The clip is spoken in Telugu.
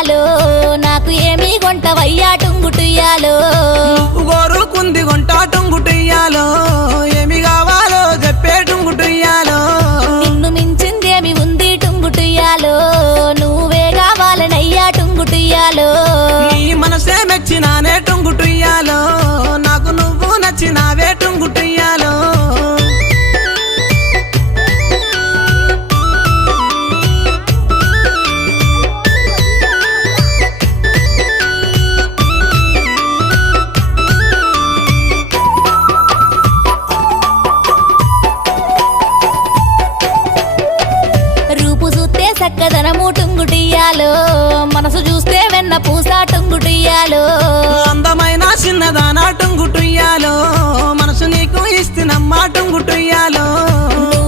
టుంగుటుయ్యాలో నాకు ఏమి కొంటవయ్యా టుంగుటుయ్యాలో నువ్వు కోరుకుంది కొంటా టుంగుటుయ్యాలో ఏమి కావాలో చెప్పే టుంగుటుయ్యాలో నిన్ను మించిందేమి ఉంది టుంగుటుయ్యాలో నువ్వే కావాలనయ్యా టుంగుటుయ్యాలో నీ మనసే మెచ్చినానే టుంగుటుయ్యాలో నాకు నువ్వు నచ్చినావే టుంగుటుయ్యాలో రూపు చూస్తే చక్కదనము టుంగుటుయ్యాలో మనసు చూస్తే వెన్న పూస టుంగుటుయ్యాలో అందమైన చిన్నదానా టుంగుటుయ్యాలో మనసు నీకు ఇస్తున్నమ్మా టుంగుటుయ్యాలో నువ్వు